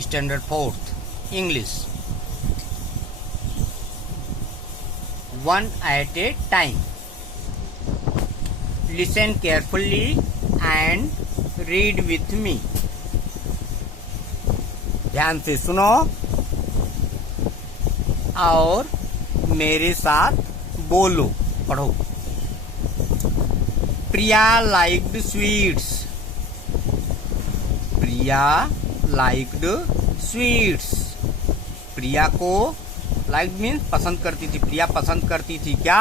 Standard 4th English. One at a time. Listen carefully and read with me. ध्यान से सुनो और मेरे साथ बोलो, पढ़ो। Priya liked sweets. Priya liked sweets. Priya को लाइक्ड मीन्स पसंद करती थी। प्रिया पसंद करती थी क्या?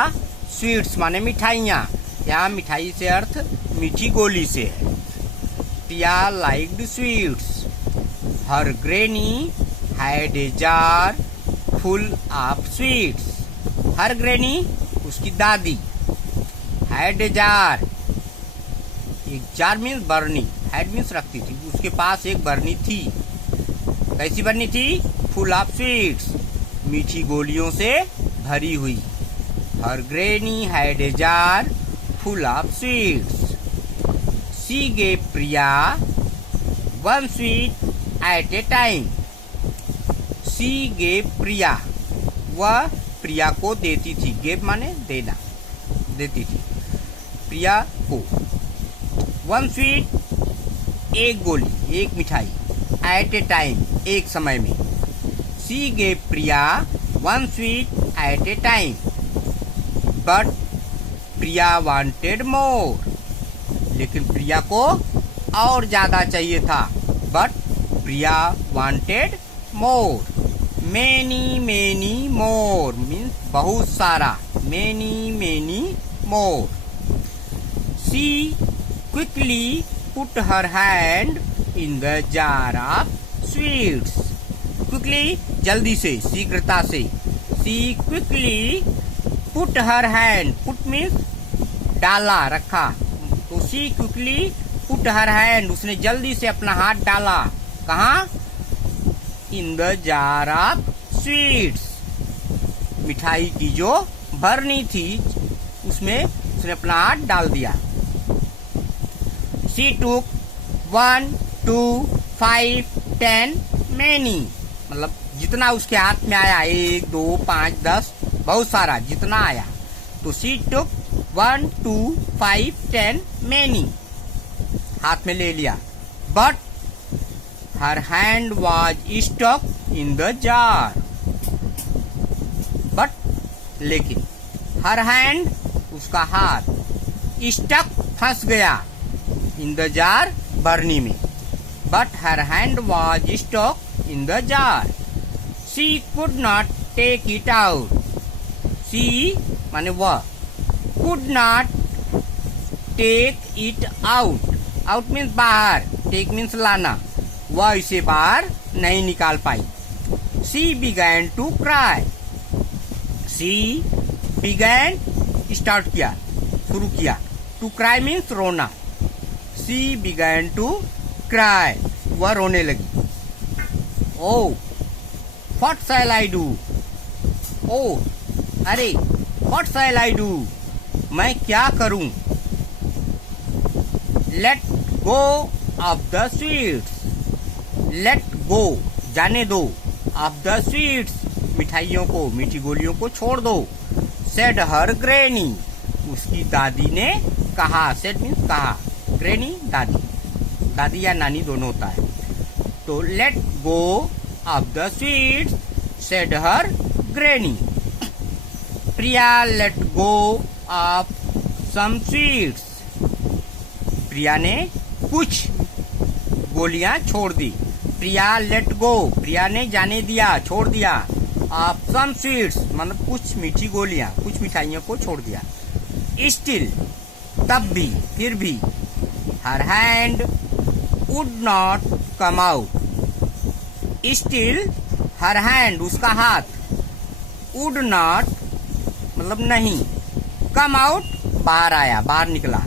स्वीट्स माने मिठाइयाँ। यहाँ मिठाई से अर्थ मीठी गोली से है। Priya liked sweets. Her granny had a jar full of sweets. Her granny उसकी दादी, हैड ए जार, एक जार मीन्स बरनी, हैड मीन्स रखती थी, उसके पास एक बरनी थी। कैसी बरनी थी? फुल ऑफ स्वीट्स, मीठी गोलियों से भरी हुई। Her granny had a jar full of sweets. She gave Priya one sweet at a time. She gave Priya, वह प्रिया को देती थी। गेव माने देना, देती थी प्रिया को। वन स्वीट एक गोली, एक मिठाई। एट ए टाइम एक समय में। She gave Priya one sweet at a time but Priya wanted more. लेकिन प्रिया को और ज्यादा चाहिए था। But Priya wanted more. Many many more means बहुत सारा। Many many more. She quickly put her hand in the jar of sweets. Quickly जल्दी से, शीघ्रता से। She quickly put her hand, put means डाला, रखा। तो she quickly put her hand, उसने जल्दी से अपना हाथ डाला। कहाँ? इन द जार ऑफ स्वीट्स, मिठाई की जो भरनी थी उसमें उसने अपना हाथ डाल दिया। शी टुक 1, 2, 5, 10 मैनी, मतलब जितना उसके हाथ में आया, 1, 2, 5, 10, बहुत सारा जितना आया। तो शी टुक 1, 2, 5, 10 मैनी, हाथ में ले लिया। But her hand was stuck in the jar. But लेकिन हर हैंड उसका हाथ, स्टक फंस गया, इन द जार बरनी में। But her hand was stuck in the jar. She could not take it out. She माने वह, could not take it out. Out means बाहर, टेक मीन्स लाना। वह इसे बाहर नहीं निकाल पाई। She began to cry. She began start किया, शुरू किया। टू क्राई मीन्स रोना। शी बिगैन टू क्राई, वह रोने लगी। Oh what shell I do. ओ अरे, व्हाट शैल आई डू, मैं क्या करूं। Late go of the sweets. Let go जाने दो, ऑफ द स्वीट्स मिठाइयों को, मीठी गोलियों को छोड़ दो। सेड हर ग्रैनी, उसकी दादी ने कहा। सेड मीन्स कहा, ग्रैनी दादी, दादी या नानी दोनों होता है। तो let go of the sweets said her granny. Priya let go of some sweets. Priya ने कुछ गोलियां छोड़ दी। प्रिया लेट गो, प्रिया ने जाने दिया, छोड़ दिया। ऑफ सम स्वीट्स मतलब कुछ मीठी गोलियां, कुछ मिठाइयों को छोड़ दिया। स्टिल तब भी, फिर भी। हर hand would not come out. Still her hand उसका हाथ, वुड नॉट मतलब नहीं, कम आउट बाहर आया, बाहर निकला।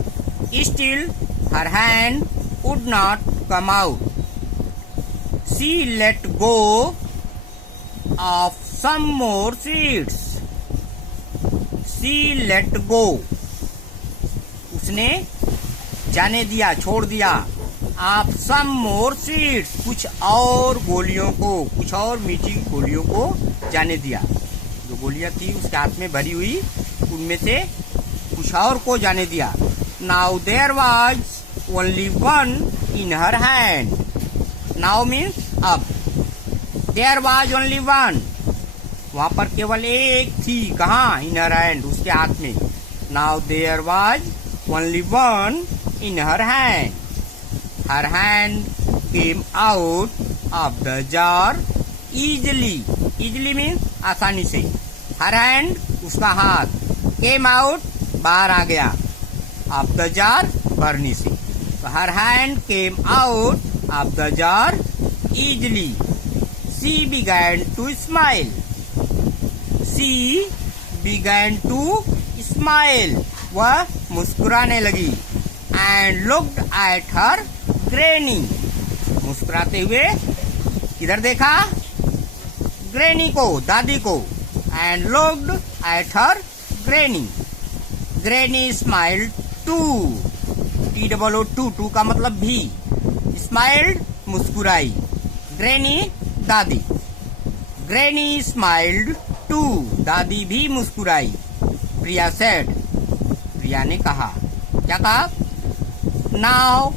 Still her hand would not come out. She let go of some more sweets. She let go, उसने जाने दिया, छोड़ दिया। ऑफ सम मोर स्वीट्स, कुछ और गोलियों को, कुछ और मीठी गोलियों को जाने दिया। जो गोलियां थी उसके हाथ में भरी हुई, उनमें से कुछ और को जाने दिया। Now there was only one in her hand. Now means अब, देयर वाज ओनली वन, वहां पर केवल एक थी, कहाँ? इन हर हैंड, उसके हाथ में। Now there was only one in her hand. Her hand came out of the jar easily. Easily means आसानी से। हर हैंड उसका हाथ, केम आउट बाहर आ गया, ऑफ द जार भरनी से। तो her hand came out of the jar easily. She began to smile. She began to smile, वह मुस्कुराने लगी। And looked at her granny, मुस्कुराते हुए किधर देखा? ग्रैनी को, दादी को। And looked at her granny. Granny smiled too, TOO, too का मतलब भी। स्माइल्ड मुस्कुराई, ग्रैनी दादी। ग्रैनी स्माइल्ड टू, दादी भी मुस्कुराई। प्रिया सेड, प्रिया ने कहा, क्या कहा? Now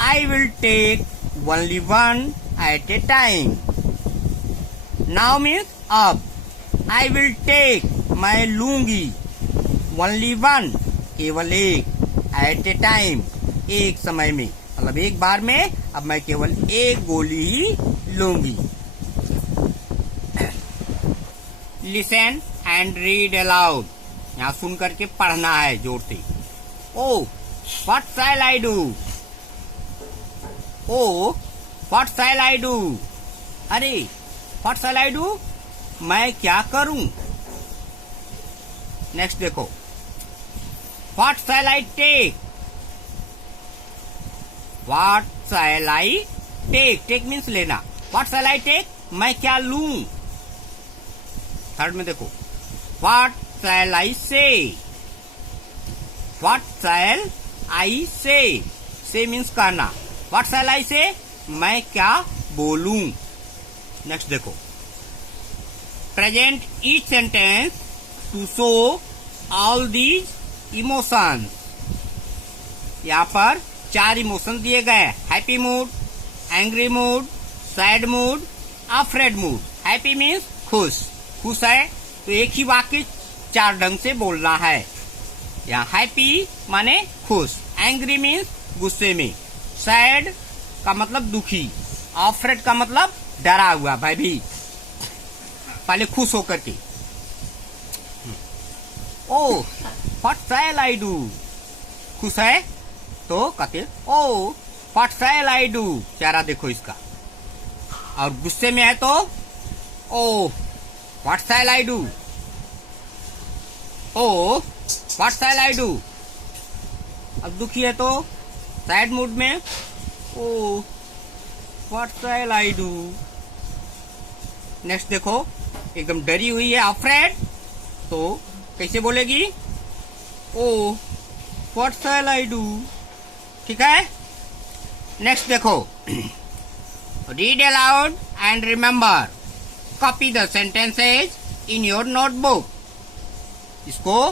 I will take only one at a time. Now means अब। I will take, मैं लूंगी। only one, केवल एक। at a time, एक समय में, मतलब एक बार में अब मैं केवल एक गोली ही लूंगी। Listen and read aloud. यहाँ सुन करके पढ़ना है जोर से। Oh, what shall I do? Oh, what shall I do? अरे, what shall I do? मैं क्या करूं? नेक्स्ट देखो, what shall I take? What shall I take? Take means लेना। What shall I take? मैं क्या लूं? थर्ड में देखो, what shall I say? What shall I say? Say means कहना। What shall I say? मैं क्या बोलूं? नेक्स्ट देखो, present each sentence to show all these emotions. यहाँ पर 4 इमोशन दिए गए हैं। Happy mood, angry mood, sad mood, afraid mood. Happy means खुश, खुश है तो एक ही वाक्य 4 ढंग से बोलना है। यहाँ हैप्पी माने खुश, एंग्री मीन्स गुस्से में, सैड का मतलब दुखी, अफ्रेड का मतलब डरा हुआ, भयभीत, पहले खुश होकर के। Oh what shell I do, खुश है तो कहते oh what shell I do, चेहरा देखो इसका। और गुस्से में है तो oh what shell I do, oh what shell I do. अब दुखी है तो सैड मूड में oh what shell I do. Next देखो, एकदम डरी हुई है, अफ्रेड, तो कैसे बोलेगी? Oh what shell I do. ठीक है। नेक्स्ट देखो, read aloud and remember, copy the sentences in your notebook. इसको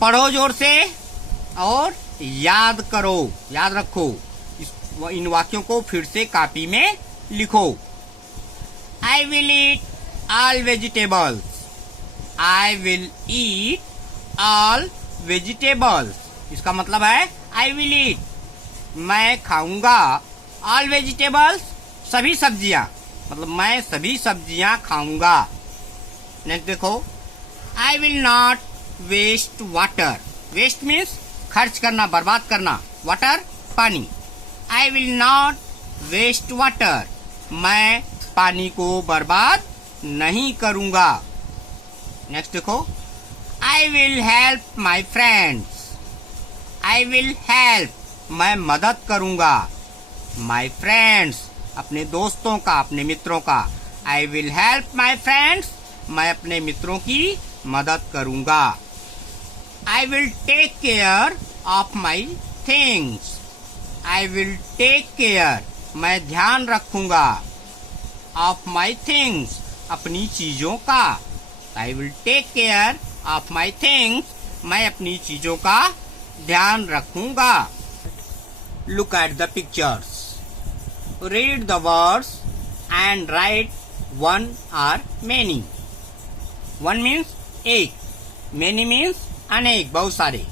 पढ़ो जोर से और याद करो, याद रखो। इन वाक्यों को फिर से कॉपी में लिखो। I will eat all vegetables, I will eat all vegetables. इसका मतलब है आई विल ईट, मैं खाऊंगा, ऑल वेजिटेबल्स, सभी सब्जियां, मतलब मैं सभी सब्जियां खाऊंगा। नेक्स्ट देखो, I will not waste water. Waste means खर्च करना, बर्बाद करना, वाटर पानी। I will not waste water, मैं पानी को बर्बाद नहीं करूंगा। नेक्स्ट देखो, I will help my friends, I will help, मैं मदद करूंगा, माई फ्रेंड्स, अपने दोस्तों का, अपने मित्रों का। I will help my friends, मैं अपने मित्रों की मदद करूंगा। I will take care of my things, I will take care, मैं ध्यान रखूंगा। ऑफ माई थिंग्स, अपनी चीजों का। I will take care of my things, मैं अपनी चीजों का ध्यान रखूंगा। Look at the pictures, read the words and write one और मेनी। वन मीन्स एक, मेनी मीन्स अनेक, बहुत सारे।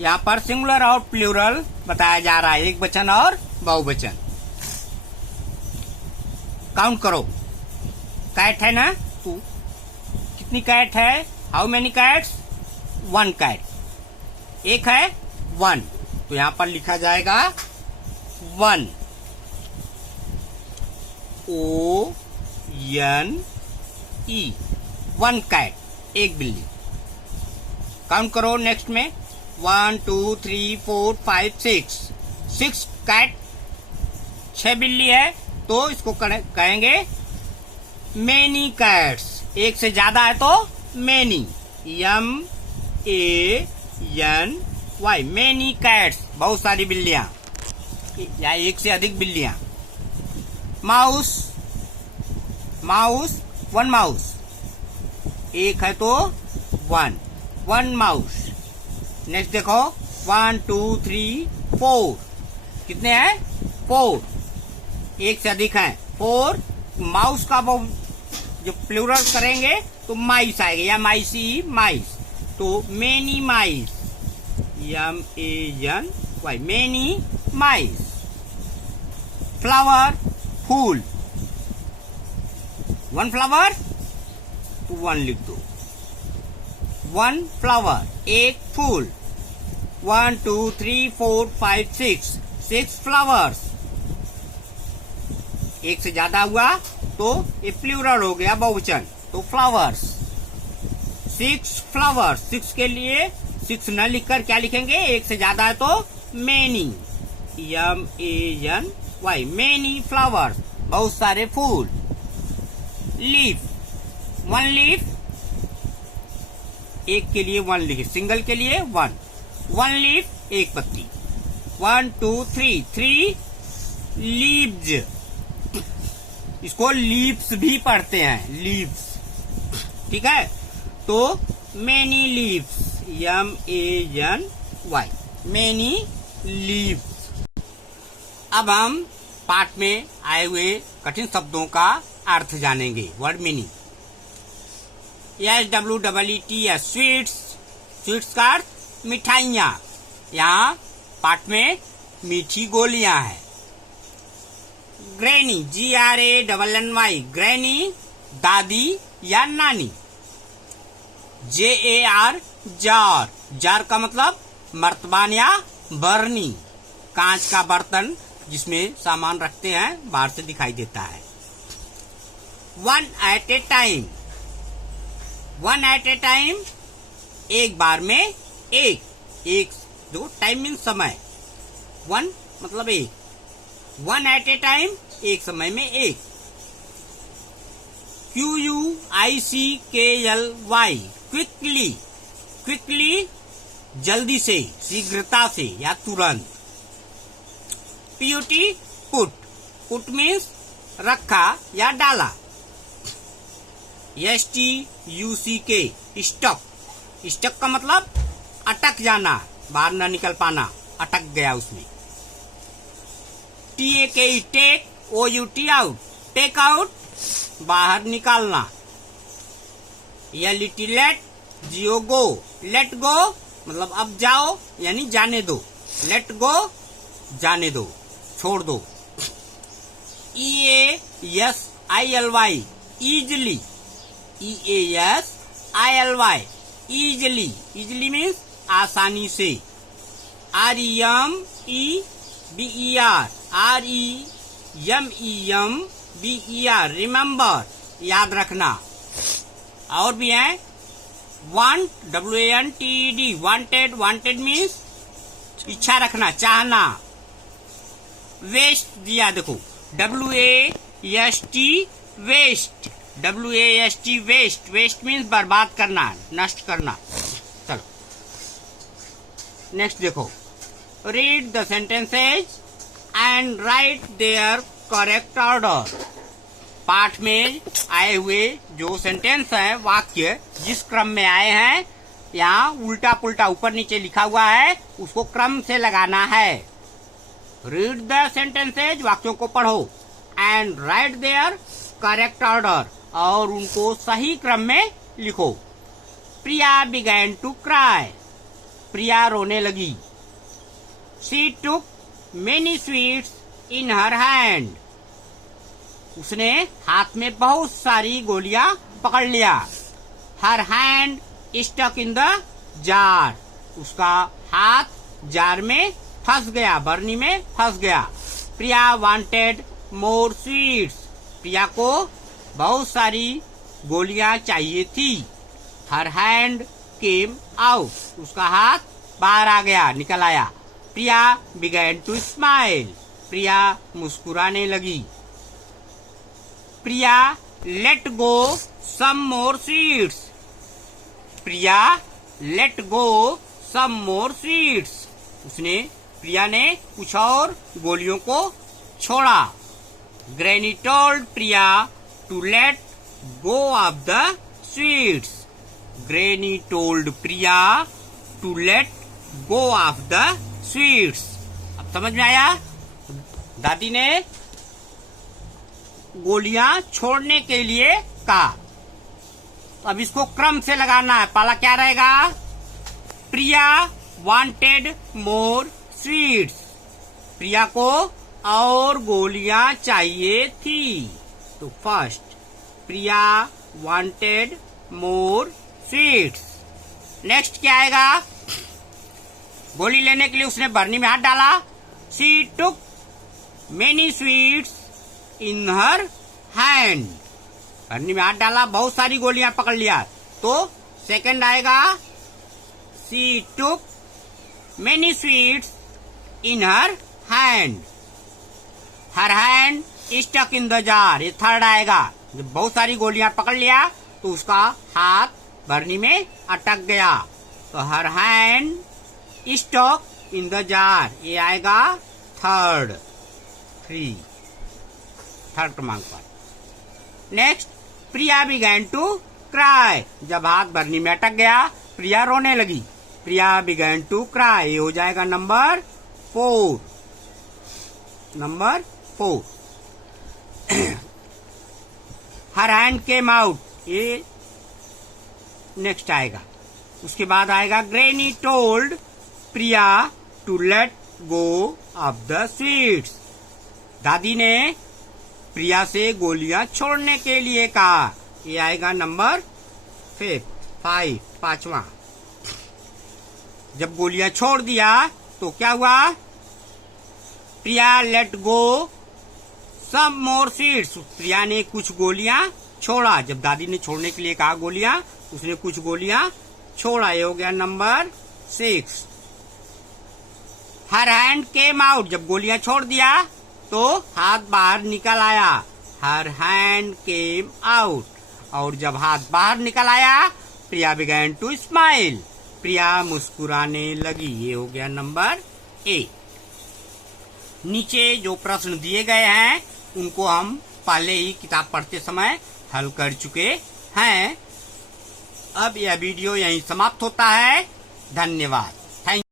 यहाँ पर सिंगुलर और प्लूरल बताया जा रहा है, एक वचन और बहुवचन। काउंट करो, कैट है ना, तू कितनी कैट है? How many cats? One cat, एक है वन, तो यहाँ पर लिखा जाएगा one, O N E, one cat, एक बिल्ली। काउंट करो नेक्स्ट में, 1 2 3 4 5 6, 6 कैट, 6 बिल्ली है, तो इसको कहेंगे मेनी कैट्स। एक से ज्यादा है तो मेनी, MANY, मेनी कैट्स, बहुत सारी बिल्लियां या एक से अधिक बिल्लियां। माउस, माउस, वन माउस, एक है तो वन माउस। नेक्स्ट देखो, 1 2 3 4, कितने हैं? 4, एक से अधिक है, 4। माउस का वो जो प्लूरल करेंगे तो माइस आएगा, या माइसी, माइस, तो मेनी माइस, MANY, मेनी माइस। फ्लावर, फूल, वन फ्लावर तो वन लिख दो, वन फ्लावर, एक फूल। 1 2 3 4 5 6, 6 फ्लावर्स। एक से ज्यादा हुआ तो ये प्लूरल हो गया, बहुवचन, तो फ्लावर्स। 6 फ्लावर्स, 6 के लिए 6 न लिखकर क्या लिखेंगे? एक से ज्यादा है तो मेनी, MANY, मेनी फ्लावर्स, बहुत सारे फूल। लीफ, वन लीफ, एक के लिए वन लिखे, सिंगल के लिए वन लीफ, एक पत्ती। 1 2 3, 3 लीव्स, इसको लीव्स भी पढ़ते हैं, लीव्स, ठीक है। तो many leaves, MANY, many leaves. अब हम पाठ में आए हुए कठिन शब्दों का अर्थ जानेंगे, word meaning. SWEETS, sweets, sweets का अर्थ मिठाइयाँ। यहाँ पाठ में मीठी गोलियां हैं। ग्रैनी, GRANNY, ग्रैनी, दादी या नानी। JAR, जार, जार का मतलब मर्तबान या बर्नी, कांच का बर्तन जिसमें सामान रखते हैं, बाहर से दिखाई देता है। One at a time, one at a time, एक बार में एक, जो टाइम मीन समय, वन मतलब एक, वन एट ए टाइम, एक समय में एक। QUICKLY, क्विकली, क्विकली जल्दी से, शीघ्रता से या तुरंत। PUT, पुट, पुट मीन्स रखा या डाला। STUCK, स्टक, स्टक का मतलब अटक जाना, बाहर न निकल पाना, अटक गया उसमें। TAKE, take, OUT, out, take out, बाहर निकालना। LET, let, GO, let go, मतलब अब जाओ यानी जाने दो, लेट गो, जाने दो, छोड़ दो। EASILY, easily, EASILY, easily, easily means आसानी से। REMER, रिमेम्बर, याद रखना। और भी है want, WANTED, wanted, wanted means इच्छा रखना, चाहना। वेस्ट दिया देखो, WAST, waste, WAST, waste, waste means बर्बाद करना, नष्ट करना। चलो नेक्स्ट देखो, read the sentences and write their correct order. पाठ में आए हुए जो सेंटेंस हैं, वाक्य जिस क्रम में आए हैं, यहाँ उल्टा पुल्टा ऊपर नीचे लिखा हुआ है, उसको क्रम से लगाना है। रीड द सेंटेंसेज, वाक्यों को पढ़ो, and write their correct order, और उनको सही क्रम में लिखो। Priya began to cry, Priya रोने लगी। She took many sweets in her hand, उसने हाथ में बहुत सारी गोलियां पकड़ लिया। Her hand stuck in the jar, उसका हाथ जार में फंस गया, बरनी में फंस गया। प्रिया वांटेड मोर स्वीट्स, प्रिया को बहुत सारी गोलियां चाहिए थी। हर हैंड केम आउट, उसका हाथ बाहर आ गया, निकल आया। Priya began to smile, Priya मुस्कुराने लगी। Priya let go some more sweets, Priya let go some more sweets, Priya ने कुछ और गोलियों को छोड़ा। Granny told Priya to let go of the sweets, granny told Priya to let go of the sweets. अब समझ में आया? दादी ने गोलियां छोड़ने के लिए कहा। अब इसको क्रम से लगाना है। पहला क्या रहेगा? प्रिया वांटेड मोर स्वीट्स, प्रिया को और गोलियां चाहिए थी। तो फर्स्ट प्रिया वांटेड मोर स्वीट्स। नेक्स्ट क्या आएगा? गोली लेने के लिए उसने बरनी में हाथ डाला। She took many sweets in her hand, बरनी में हाथ डाला, बहुत सारी गोलियां पकड़ लिया। तो सेकंड आएगा she took many sweets in her hand, her hand stuck in the jar. ये थर्ड आएगा। जब बहुत सारी गोलियां पकड़ लिया तो उसका हाथ बरनी में अटक गया, तो her hand stuck in the jar, ये आएगा थर्ड क्रमांक पर। Next Priya began to cry, जब हाथ बरनी में अटक गया प्रिया रोने लगी। प्रिया बिगैन टू क्राई, ये हो जाएगा number 4। Her hand came out, ये नेक्स्ट आएगा। उसके बाद आएगा granny told Priya to let go of the sweets, दादी ने प्रिया से गोलियां छोड़ने के लिए कहा। ये आएगा नंबर 5, पांचवा। जब गोलियां छोड़ दिया तो क्या हुआ? प्रिया let go some more sweets, Priya ने कुछ गोलियां छोड़ा। जब दादी ने छोड़ने के लिए कहा गोलियां, उसने कुछ गोलियां छोड़ा। ये हो गया नंबर 6। हर हैंड केम आउट, जब गोलियां छोड़ दिया तो हाथ बाहर निकल आया। हर हैंड केम आउट, और जब हाथ बाहर निकल आया Priya began to smile, Priya मुस्कुराने लगी। ये हो गया नंबर 8। नीचे जो प्रश्न दिए गए हैं उनको हम पहले ही किताब पढ़ते समय हल कर चुके हैं। अब यह वीडियो यहीं समाप्त होता है। धन्यवाद।